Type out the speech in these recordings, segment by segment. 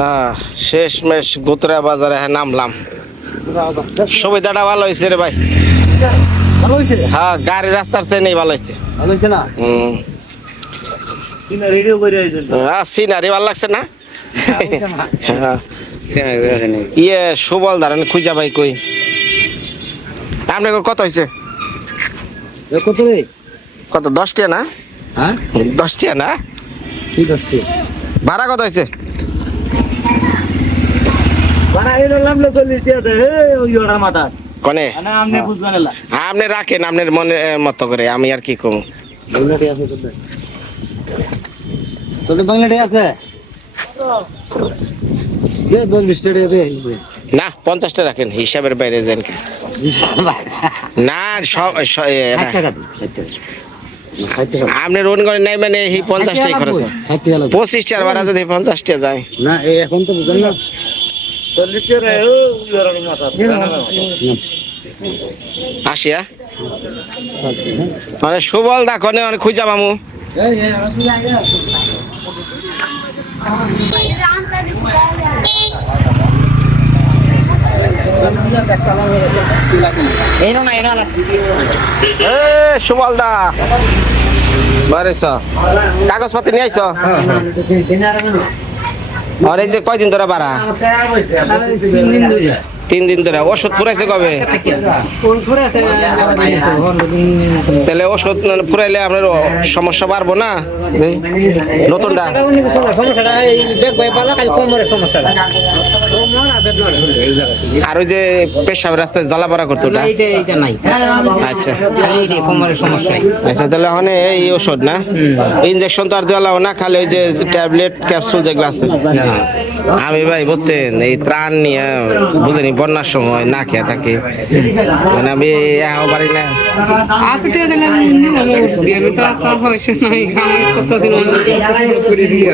আহ, শেষমেশ গুতরা বাজারে হ্যাঁ নামলাম। সুবিধাটা ভালো হয়েছে রে ভাই। হ্যাঁ গাড়ি রাস্তার চেয়ে নেই ভালো হয়েছে হ্যাঁ সিনারি ভালো লাগছে না? হ্যাঁ। ইয়ে সুবল ধারণ খুঁজা ভাই কই। আপনার কত হয়েছে কত রে? কত দশটিয়া না? হ্যাঁ? দশটিয়া না? ঠিক আছে ভাড়া কত হয়েছে বানা এলো লামলে চল্লিশ টাকা দে হে ওই ওড়া মাথা কনে? আপনি না আপনি রাখেন আপনার মতো করে আমি আর কি কম? আছে না পঞ্চাশটা রাখেন হিসাবের বাইরে যান না সব স- এ, না। ষাট টাকা দে ষাট টাকা। ষাট টাকা। আপনি রোন করে নাই মানে এই পঞ্চাশটাই খরচ হয়। ষাট টাকা লাগবে। যদি পঞ্চাশটা যায়। না এখন তো বুঝেন না। আসিয়া মানে সুবল দেখো নে অনেক খুঁজা মামু। এ সুবল দা। বারেছ কাগজপত্র নিয়ে আইছ? আর এই যে কয়দিন ধরে বাড়া তিন দিন ধরে ওষুধ ফুরাইছে কবে তাহলে ওষুধ ফুরাইলে আপনার সমস্যা বাড়বো না নতুনটা আর ওই যে পেশাব রাস্তায় জলাপড়া করতো ওটা? আচ্ছা। আচ্ছা তাহলে ওখানে এই ওষুধ না? ইঞ্জেকশন তো আর দেওয়া না খালি ওই যে ট্যাবলেট ক্যাপসুল যেগুলো আছে। আমি ভাই বুঝছেন এই ত্রাণ নিয়ে বুঝেনি বন্যার সময় না খেয়ে থাকি। মানে আমি এও পারি না। আপনি দিলাম আমি তো আপনার পয়সা নাই আমার কতদিন করে দিয়ে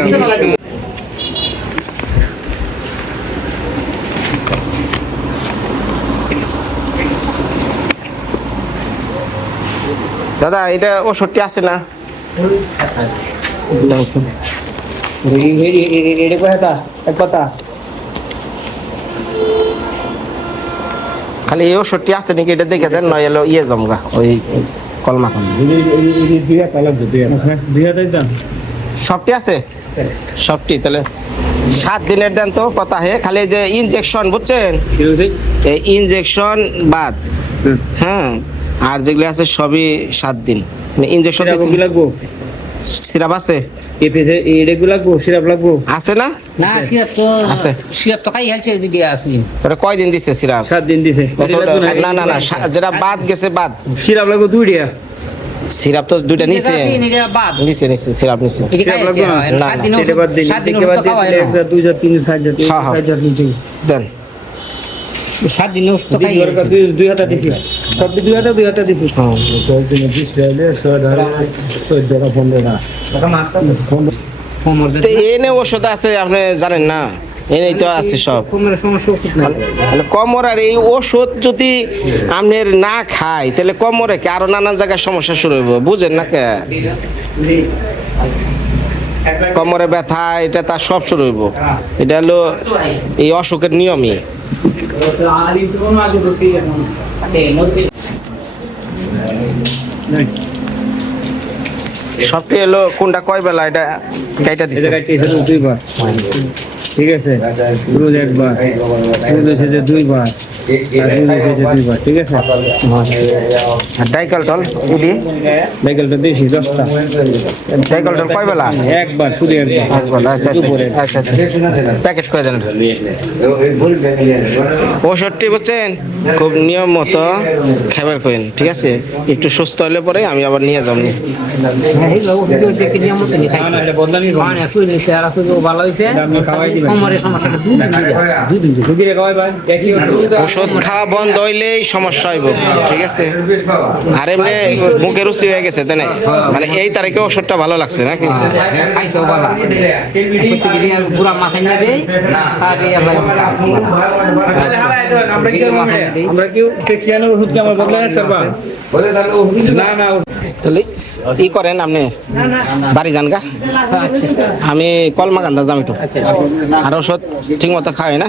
দাদা এটা ওষুধটি আছে না খালি এই ওষুধটি আছে নাকি এটা দেখে দেন নয় এলো ইয়ে জমগা ওই কলমা কলমা সবটি আছে সবটি তাহলে সাত দিনের দেন তো কথা হে খালি যে ইনজেকশন বুঝছেন এই ইনজেকশন বাদ হ্যাঁ আর যেগুলো আছে সবই সাত দিন। ইনজেকশন লাগবো? সিরাপ আছে? লাগবো? আছে না? না আছে। সিয়াপ তো খাই হেলছে দিকে আসি। ওটা কয়দিন দিছে সিরাপ? সাত দিন দিছে। না না না যেটা বাদ গেছে বাদ। সিরাপ লাগবো সিরাপ তো দুইটা নিছে। বাদ। নিছে নিছে সিরাপ নিছে। না? না, এটা বাদ এটা বাদ দেন। সাত দিন তো দুই হাজার দুই- দুই হাজার দিছি। সব দুই হাজার দুই হাজার দিছি। এনে ওষুধ আছে আপনি জানেন না? এনেই তো আছে সব। মানে কমর আর এই ওষুধ যদি আপনার না খাই তাহলে কমরে কি আরও নানান জায়গায় সমস্যা শুরু হইব? বুঝেন না কে? কমরে ব্যথা এটা তার সব শুরু হইব। এটা হলো এই অসুখের নিয়মই। সবটি হলো কোনটা? কয় বেলা? এটা কাইটা দিছে? দুইবার। ঠিক আছে? রোজ একবার। দুইবার। আর রোজ এসেছে দুইবার ঠিক আছে আর ইডি সাইকেলটা দিয়েছি দশটা ডাইকালটল কয় বেলা একবার শুধু একবার একবার, আচ্ছা আচ্ছা আচ্ছা আচ্ছা প্যাকেট করে দেন। ওষুধটি বুঝছেন খুব নিয়ম মতো খাবার করেন ঠিক আছে একটু সুস্থ হলে পরে আমি আবার নিয়ে যাব ভালো ওষুধ খাওয়া বন্ধ হইলেই সমস্যা হইব, ঠিক আছে? আর এমনি মুখে রুচি হয়ে গেছে, তাই মানে এই তারিখে ওষুধটা ভালো লাগছে নাকি? করেন, আপনি বাড়ি যান গা। আমি কলমাকান্দা যাম একটু। আর ওষুধ ঠিক মতো খাওয়াই না।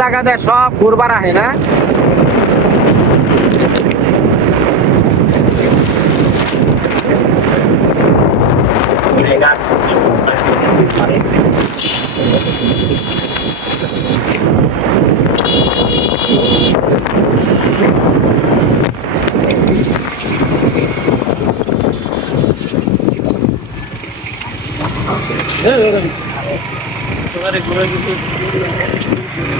জায়গাতে সব ঘুরবার আহে না। এটা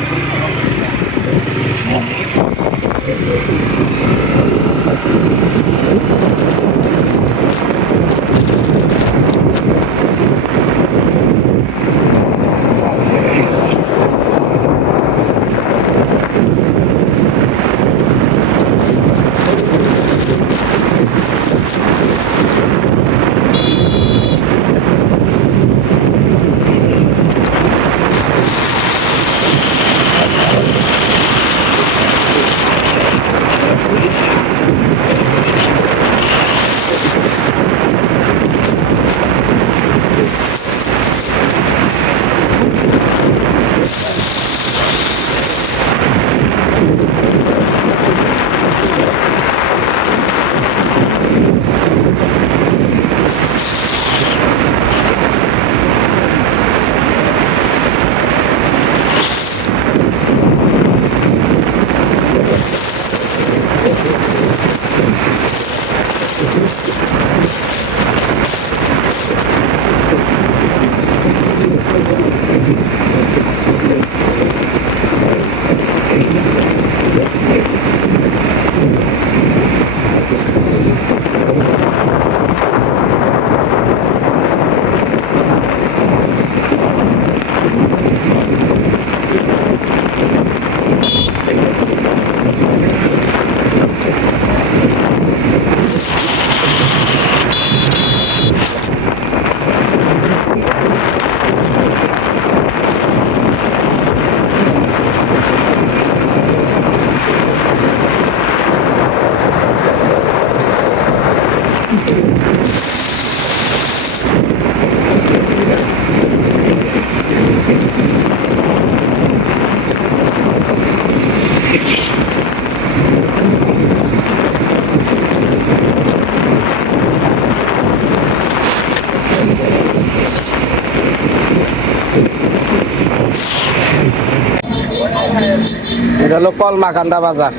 হলো কলমাকান্দা বাজার।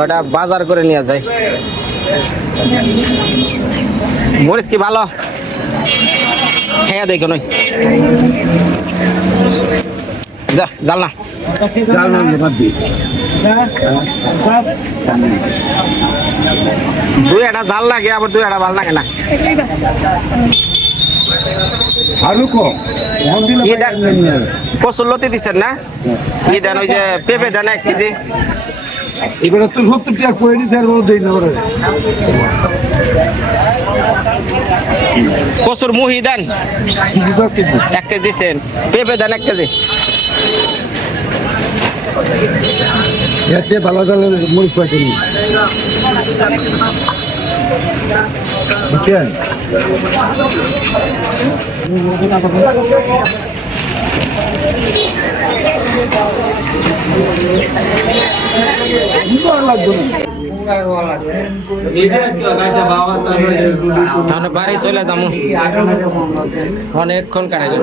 ওটা বাজার করে নিয়ে যায় মরিচ কি ভালো? হ্যাঁ দেখো নই। যা জাল না। দুই একটা জাল লাগে আবার দুই একটা ভালো লাগে না। আলু কম দিচ্ছেন না। ই দেন ওই যে পেঁপে দেন এক কেজি। এবারে তুই সত্তর টাকা করে দিতে আর দেই না কসুর মুহি দেন। এক কেজি? দিচ্ছেন পেঁপে দেন এক কেজি। ভালো ভালো পাইছে নি বুঝছেন আমরা বাড়ি চলে যাব অনেকক্ষণ কাটাইলাম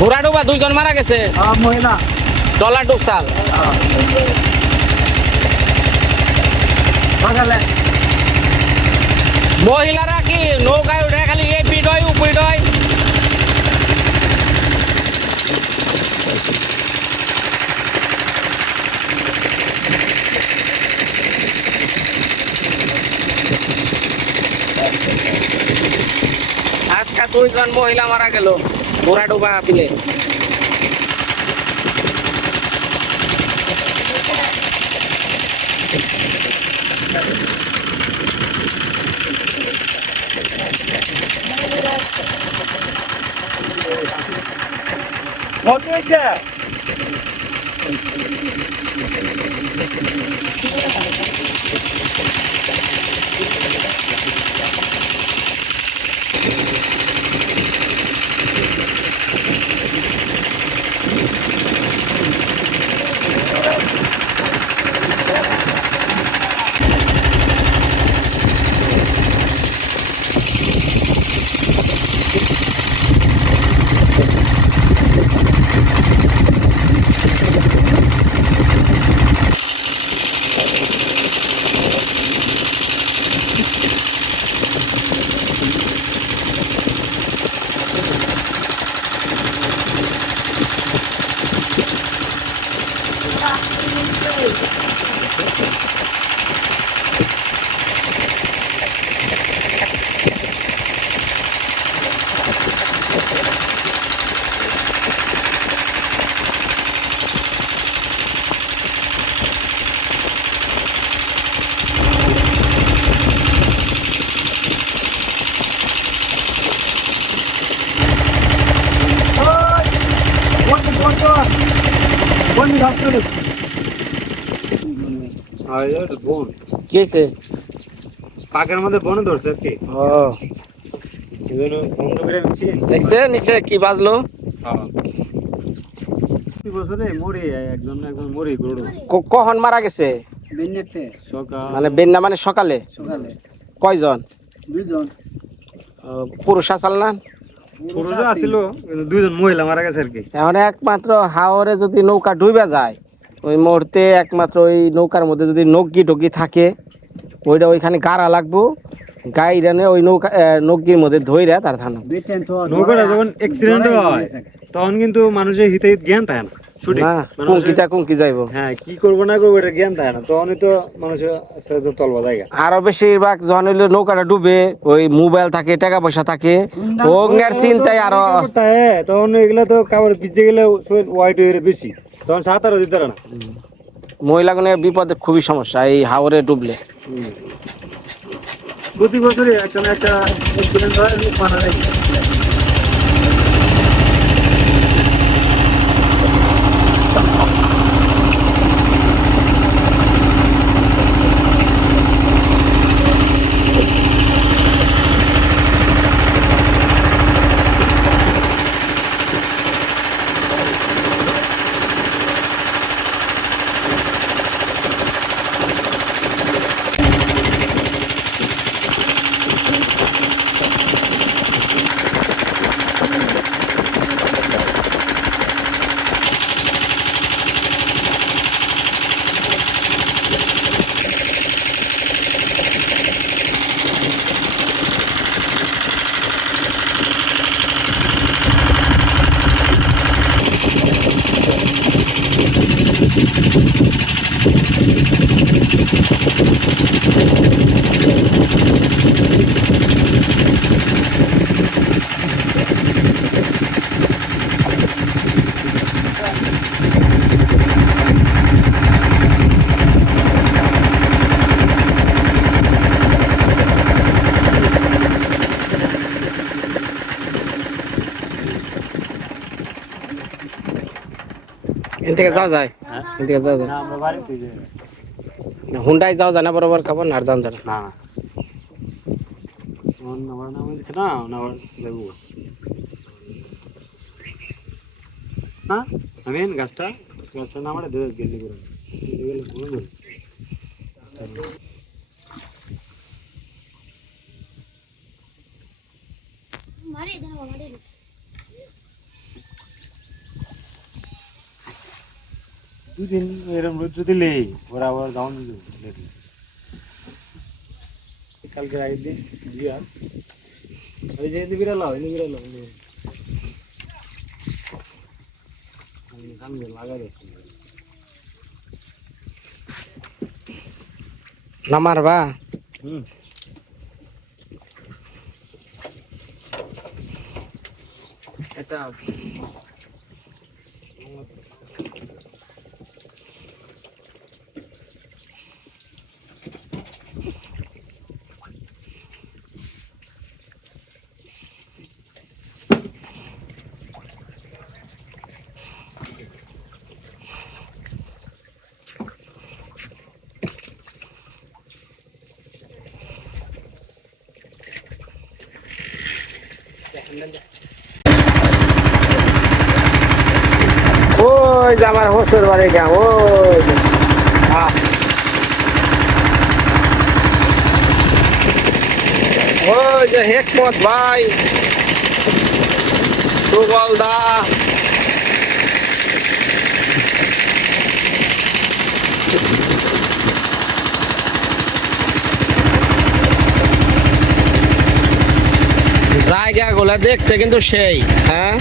ঘোড়া ডুবা দুইজন মারা গেছে। ডলার ডুবসাল মহিলারা কি নৌকায় উঠে খালি এ পিট হয় উ পিট হয় দুইজন মহিলা মারা গেল। ঘোড়া ডুবা বিলে বোন কি হয়েছে? পাকের মধ্যে বনে ধরছে আর কি। ও। বন্ধ করে দিচ্ছি দেখছে নিচে কি বাজলো দুই বছরে মরে একজন একজন মরে গরুড় কখন মারা গেছে? মানে বেন্না মানে সকালে? সকালে। কয়জন? দুইজন। পুরুষ আসাল না? পুরুষ আছিল দুইজন মহিলা মারা গেছে আর কি। এখন একমাত্র হাওরে যদি নৌকা ডুবে যায় ওই মুহূর্তে একমাত্র ওই নৌকার মধ্যে যদি নগ্গি টগি থাকে ওইটা ওইখানে গাড়া লাগবো গাইরা নিয়ে ওই নৌকা নগ্গির মধ্যে ধইরা তার থানা। নৌকাটা যখন অ্যাক্সিডেন্ট হয় তখন কিন্তু মানুষের হিতে জ্ঞান থাকে না। সঠিক? না মানুষের- কুঙ্কিতা কুঙ্কি যাইবো। হ্যাঁ কি করব না করব এটা জ্ঞান থাকে না। তখনই তো মানুষের আস্তে আস্তে তলবা জায়গা আরও বেশিরভাগ যখন হইল নৌকাটা ডুবে ওই মোবাইল থাকে টাকা পয়সা থাকে। অগ্নের চিন্তায় আরও হ্যাঁ তখন এগুলা তো কাবার ভিজে গেলে হোয়াইট হয়ে বেশি। তখন সাঁতারও দিতে পারে না। মহিলাগুনের বিপদে খুবই সমস্যা এই হাওরে ডুবলে। প্রতি বছরই একটা একটা এন থেকে যাওয়া যায়। এন থেকে যাওয়া যায়। না যাই। হুন্ডাই যাওয়া যায় না বরাবর খাব না আর যান যায় না। না না। না আমি গাছটা গাছটা নাম্বার দিয়ে গেলি গেলে মারে দাও মারে দুদিন এরকম রুদ্র দিলে ওরা আবার ডাউন দিবে কালকে রাইড দিন বিয়ার ওই যে বিড়াল হয় বিড়াল সামনে লাগা দেখুন না মারবা হুম। এটা ওই আমার হোসের বাড়ি গা ওই ওই যে হেকমত ভাই সুবল দা জায়গাগুলো দেখতে কিন্তু সেই হ্যাঁ?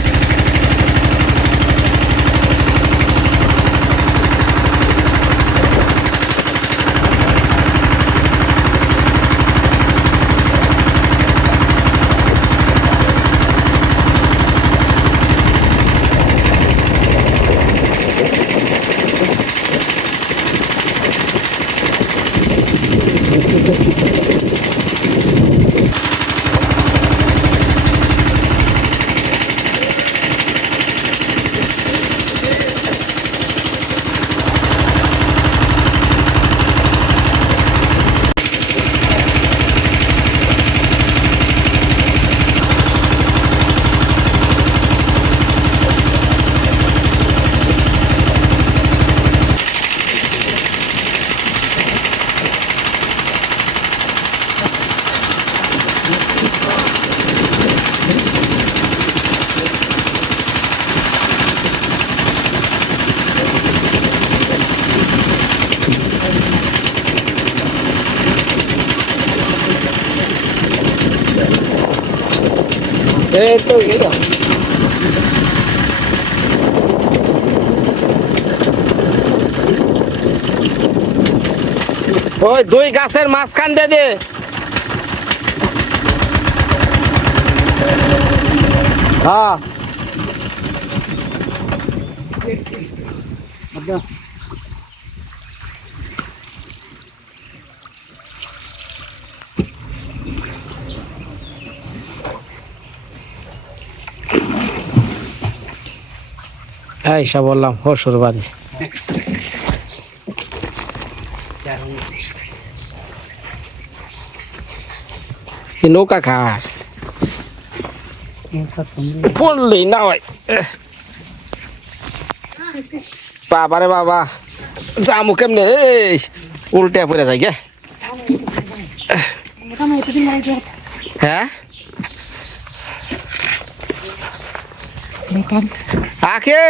এই mira. ওই দুই গাছের মাঝখান দিয়ে দে হ্যাঁ এইসব বললাম হসুর বাড়ি নৌকা খাস পড়লি না ভাই বাবারে বাবা, জামু কেমনে? এই, উল্টে পড়ে যায় গে। হ্যাঁ? আকে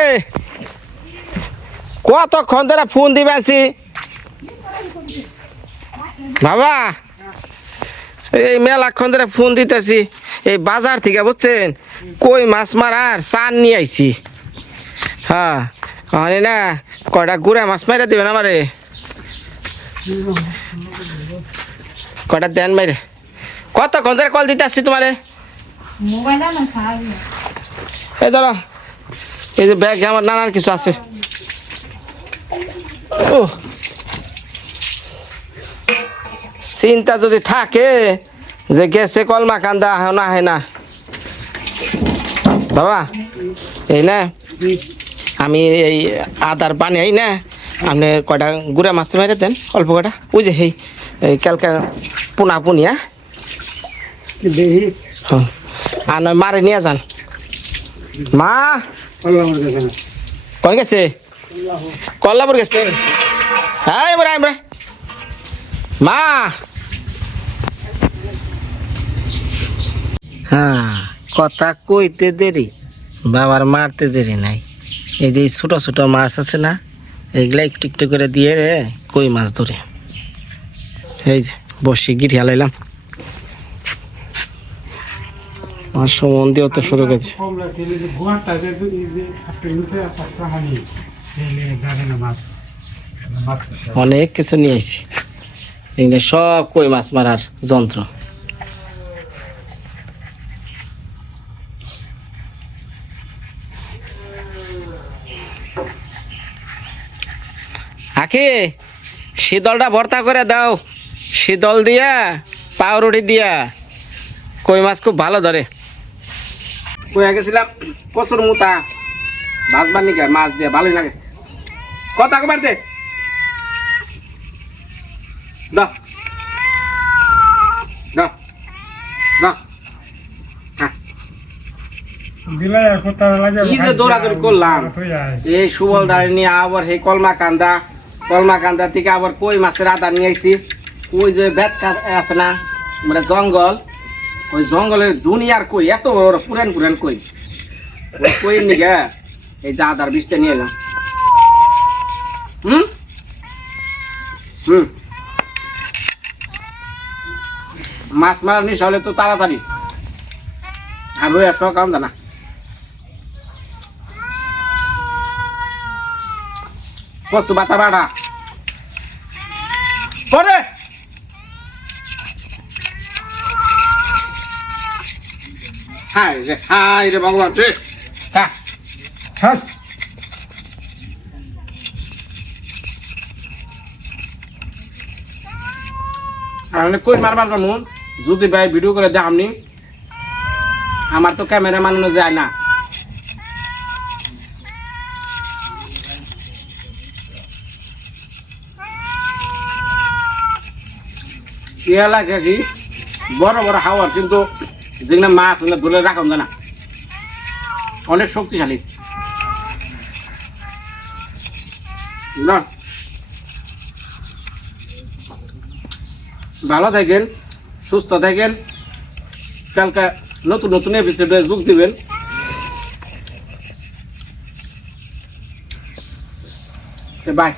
কতক্ষণ ধরে ফোন দিবাছি বাবা, এই মেলাক্ষণ ধরে ফোন দিতেছি। এই বাজার থেকে বুঝছেন? কই মাছ মারার চান নিয়ে আইছি। হ্যাঁ হয় না, কয়টা গুড়া মাছ মাইরা দিবেন আমারে? কয়টা দেন মাইরে? কত ধরে কল দিতে আসছি তোমারে? এই ধরো এই যে ব্যাগ আমার নানার কিছু আছে। ও চিন্তা যদি থাকে যে গেছে কলমা কান্দা না হয় না। বাবা এই না। আমি এই আদার পানি এই না। আপনি কয়টা গুড়া মাছ মেরে দেন অল্প কটা ওই যে হেই এই কালকা পুনা পুনিয়া হ্যাঁ। আর নয় মারে নিয়ে যান। মা? কোন গেছে? কল্লাপুর গেছে। হ্যাঁ এবার আমরা মা? হ্যাঁ কথা কইতে দেরি, বাবার মারতে দেরি নাই। এই যে ছোট ছোট মাছ আছে না, এগুলা একটু একটু করে দিয়ে রে, কই মাছ ধরে? এই যে, বসি গিরি হালাইলাম আমার সম্বন্ধেও তো শুরু করেছে কমলা তেলে যে গোয়াটা যে এই যে একটা নিচে একটা হানি তেলে জানে না মাছ মাছ অনেক কিছু নিয়ে আইছি। এগুলো সব কই মাছ মারার যন্ত্র। আখি, শীতলটা ভর্তা করে দাও। শীতল দিয়া, পাউরুটি দিয়া। কই মাছ খুব ভালো ধরে। কইয়া গেছিলাম, কচুর মুতা ভাজবার নিকে মাছ দিয়ে ভালোই লাগে। কথা কবার দে। যে দৌড়াদৌড়ি করলাম। এই সুবল কলমা কান্দা কলমা কান্দা মাছের যে বেত আছে না? মানে জঙ্গল। ওই জঙ্গলের দুনিয়ার কই, এত বড় পুরান পুরান কই? ওই কই নিগে? এই যে আদার বিষটা নিয়ে এলাম। হুম? হুম। মাছ মারার নিশা হলে তো তাড়াতাড়ি। আর রয়ে সব কাম জানা কচু বাটা বাটা পরে হাই রে হাই রে ভগবান রে হ্যাঁ। খাস আমি কই মারবার যাব যদি ভাই ভিডিও করে দেখামনি আমার তো ক্যামেরা মানানো যায় না। লাগে কি? বড় বড় হাওয়ার কিন্তু যেখানে মাছ ওখানে ধরে রাখা যায় না। অনেক শক্তিশালী। ভালো থাকেন, সুস্থ থাকেন। কালকে নতুন নতুন এপিসোডে যোগ দিবেন। বাই।